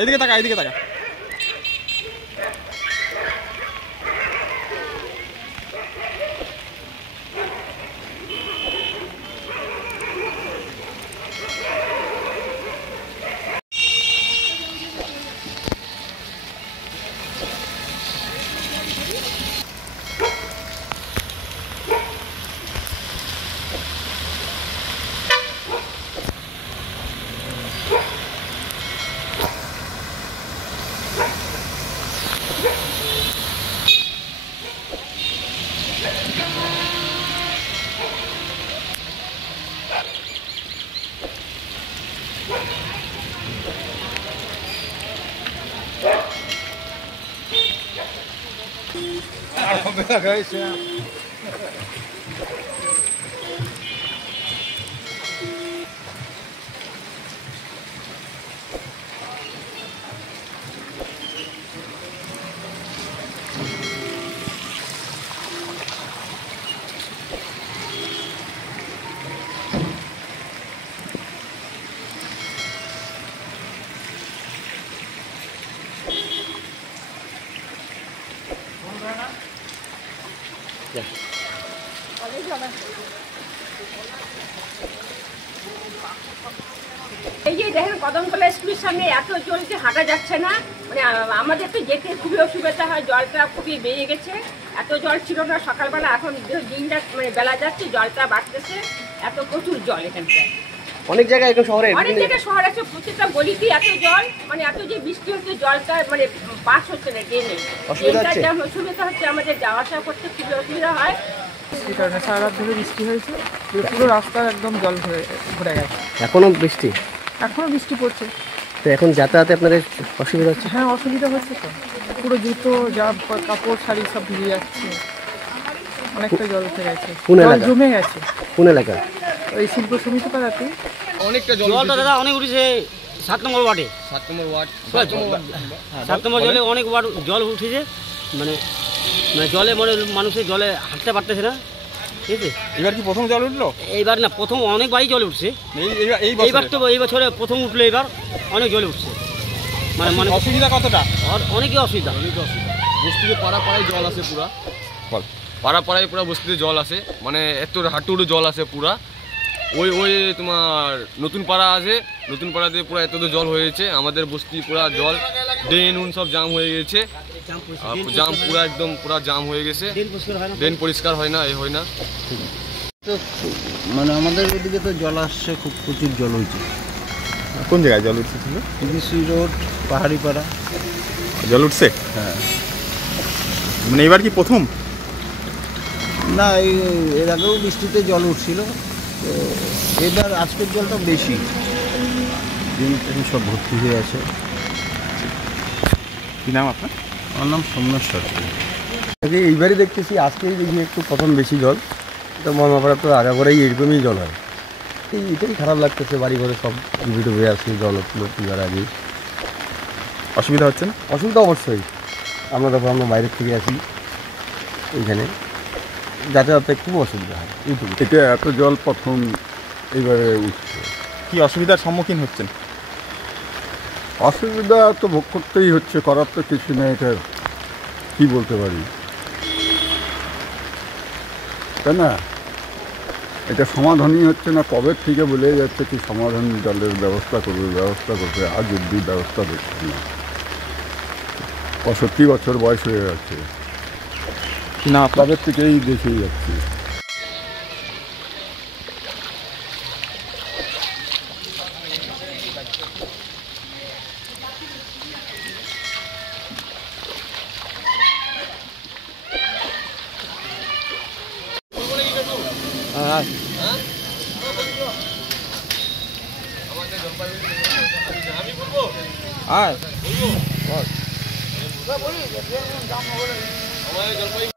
এদিকে তাকা, এদিকে তাকা। এই যে দেখেন কদমতলা স্কুলের সামনে এত জলকে হাঁটা যাচ্ছে না, মানে আমাদের তো যেতে খুবই অসুবিধা হয়, জলটা খুবই বেড়ে গেছে। এত জল ছিল না সকালবেলা, এখন দিনটা মানে বেলা যাচ্ছে জলটা বাড়তেছে, এত প্রচুর জল এখানটা। অনেক জায়গায় এখন শহরে অনেক জায়গায় শহর আছে, প্রত্যেকটা গলিতে এত জল, মানে এত যে বৃষ্টি হচ্ছে জলটা মানে পাস হচ্ছে না, ট্রেনে অসুবিধা হচ্ছে, আমাদের যাওয়া আসা করতে খুবই অসুবিধা হয়। এই কারণে সারা রাত ধরে বৃষ্টি হয়েছে, পুরো রাস্তা একদম জল ভরে গেছে। এখনো বৃষ্টি? এখনো বৃষ্টি পড়ছে। তো এখন যাতায়াতে আপনাদের অসুবিধা হচ্ছে? হ্যাঁ অসুবিধা হচ্ছে তো, পুরো জুতো যা কাপড় শাড়ি সব ভিজে যাচ্ছে, অনেকটা জল উঠে গেছে, জল জমে গেছে। কোন এলাকা? ওই শিল্প সমিতি পাড়াতে অনেকটা জলটা দাদা অনেক উঠেছে। 7 নম্বর ওয়ার্ডে, 7 নম্বর ওয়ার্ড, 7 নম্বর জলে অনেক ওয়ার্ড জল উঠেছে, মানে জলে মানে মানুষের জলে হাঁটতে পারতেছে না। ঠিক আছে, এবার কি প্রথম জল উঠলো? এইবার না, প্রথম অনেকবারই জল উঠছে, এইবার তো এই বছরে প্রথম উঠলো, এবার অনেক জল উঠছে। মানে অসুবিধা কতটা? অনেকই অসুবিধা, বস্তিতে পাড়ায় জল আসে পুরা, পাড়ায় পুরা বস্তিতে জল আসে, মানে এত হাঁটুরও জল আসে পুরা। ওই তোমার নতুন পাড়া আছে, নতুন পাড়াতে পুরা এত জল হয়েছে, আমাদের বস্তি পুরা জল, ড্রেন সব জাম হয়ে গেছে, জাম পুরা একদম পুরা জাম হয়ে গেছে, ড্রেন পরিষ্কার হয় না, হয় না। তো মানে আমাদের ওদিকে তো জল আসছে, খুব প্রচুর জল হয়েছে। কোন জায়গায় জল উঠছিল? পিবিসি রোড, পাহাড়িপাড়া জল উঠছে? হ্যাঁ। মানে এবার কি প্রথম? না, এর আগেও বৃষ্টিতে জল উঠছিল, তো এবার আজকের জলটা বেশি, দিন সব ভর্তি হয়ে আছে। কি নাম আপনার? আমার নাম সোমনাথ সরকার। এইবারই দেখতেছি, আজকেই দেখি একটু প্রথম বেশি জল। তো মনমাপাড়া তো আগাগোড়াই এরকমই জল হয়, এটাই খারাপ লাগতেছে। বাড়ি ঘরে সব ডুবে ডুবে আসছে, জল উঠলো পূজার আগেই। অসুবিধা হচ্ছে না? অসুবিধা অবশ্যই, আমরা যখন আমরা বাইরের থেকে আসি এইখানে যাতায়াতে খুব অসুবিধা হয়। এটা এত জল প্রথম এইবারে উঠছে। কি অসুবিধার সম্মুখীন হচ্ছেন? অসুবিধা তো ভোগ করতেই হচ্ছে, করার তো কিছু নেই, এটা কী বলতে পারি, তাই না? এটা সমাধানই হচ্ছে না, কবে থেকে বলে যাচ্ছে কি সমাধান, জলের ব্যবস্থা করবে, আজ অব্দি ব্যবস্থা দেখছি না। 65 বছর বয়স হয়ে যাচ্ছে, না তাদের থেকেই দেখেই যাচ্ছি। আর আমাদের জলপাইগুড়ি